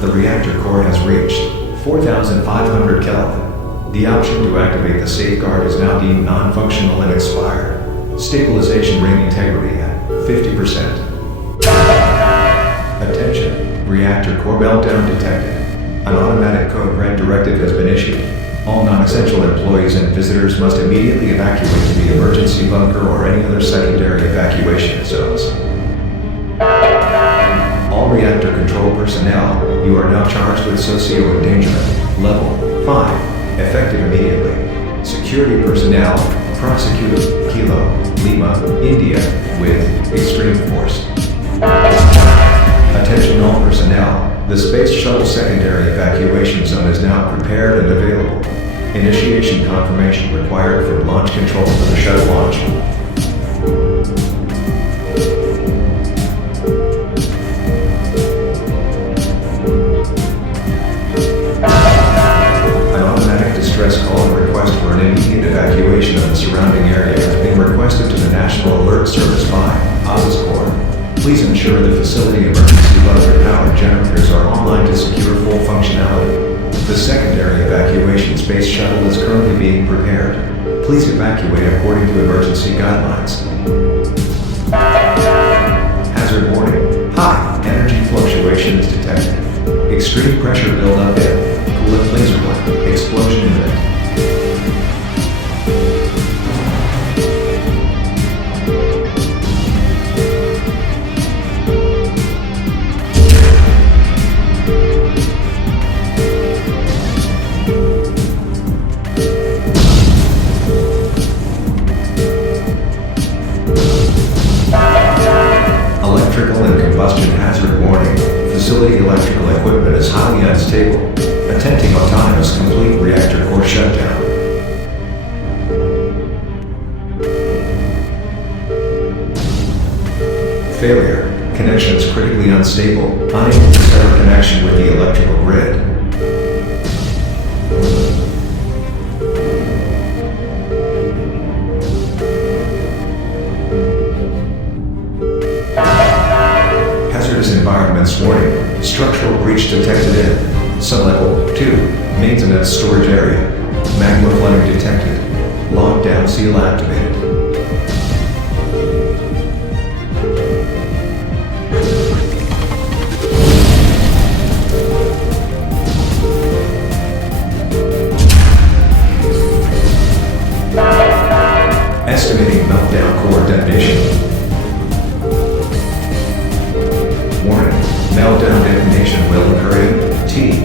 the reactor core has reached 4,500 Kelvin. The option to activate the safeguard is now deemed non-functional and expired. Stabilization ring integrity at 50%. Attention, reactor core meltdown detected. An automatic code red directive has been issued. All non-essential employees and visitors must immediately evacuate to the emergency bunker or any other secondary evacuation zones. All reactor control personnel, you are now charged with socio-endangerment, level 5, effective immediately. Security personnel, prosecute Kilo, Lima, India, with extreme force. Attention all personnel, the Space Shuttle secondary evacuation zone is now prepared and available. Initiation confirmation required for launch control for the shuttle launch. An automatic distress call and request for an immediate evacuation of the surrounding area has been requested to the National Alert Service by OSIS Corps. Please ensure the facility emergency bunker power generators are online to secure full functionality. The secondary evacuation space shuttle is currently being prepared. Please evacuate according to emergency guidelines. Hazard warning. High energy fluctuation is detected. Extreme pressure buildup in coolant laser line. Explosion imminent. Electrical and combustion hazard warning. Facility electrical equipment is highly unstable. Attempting autonomous complete reactor core shutdown. Failure. Connections critically unstable. Unable to sever connection with the electrical grid. Hazardous environments warning. Structural breach detected in sublevel 2 maintenance storage area. Magma flooding detected. Lockdown seal activated. Estimating meltdown core detonation. Warning, meltdown detonation will occur in T